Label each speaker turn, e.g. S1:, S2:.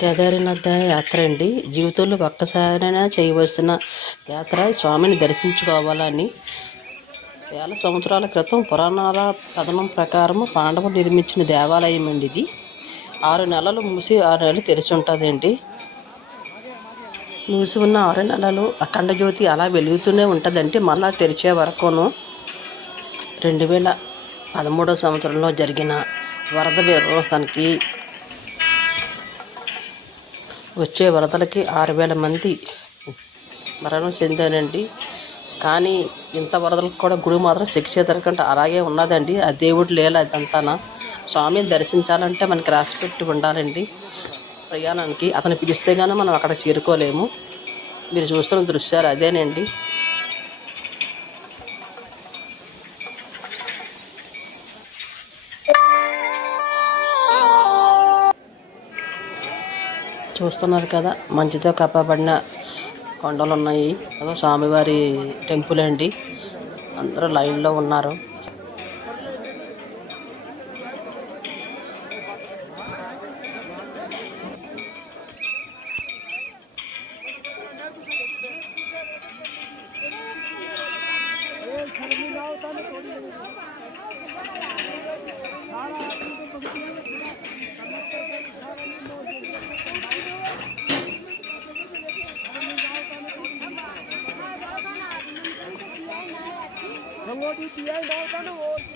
S1: కేదారినాథ్ యాత్ర అండి. జీవితంలో ఒక్కసారైనా చేయవలసిన యాత్ర స్వామిని దర్శించుకోవాలని వేల సంవత్సరాల క్రితం పురాణాల కథనం ప్రకారం పాండవులు నిర్మించిన దేవాలయం అండి ఇది. ఆరు నెలలు మూసి ఆరు నెలలు తెరిచి ఉంటుందండి. మూసి ఉన్న ఆరు నెలలు అఖండ జ్యోతి అలా వెలుగుతూనే ఉంటుందంటే మళ్ళా తెరిచే వరకును రెండు వేల పదమూడవ సంవత్సరంలో జరిగిన వరద విధ్వంసానికి వచ్చే వరదలకి ఆరు వేల మంది మరణం చెందానండి కానీ ఇంత వరదలకు కూడా గుడి మాత్రం శిక్ష కంటే అలాగే ఉన్నదండి. ఆ దేవుడు లేల అదంతాన స్వామిని దర్శించాలంటే మనకి రాసిపెట్టి ఉండాలండి. ప్రయాణానికి అతను పిలిస్తే కానీ మనం అక్కడ చేరుకోలేము. మీరు చూస్తున్న దృశ్యాలు అదేనండి. చూస్తున్నారు కదా. మంచుతో కప్పబడిన కొండలు ఉన్నాయి అదో స్వామివారి టెంపుల్ అండి. అందరూ లైన్లో ఉన్నారు.
S2: Đồng hồ 我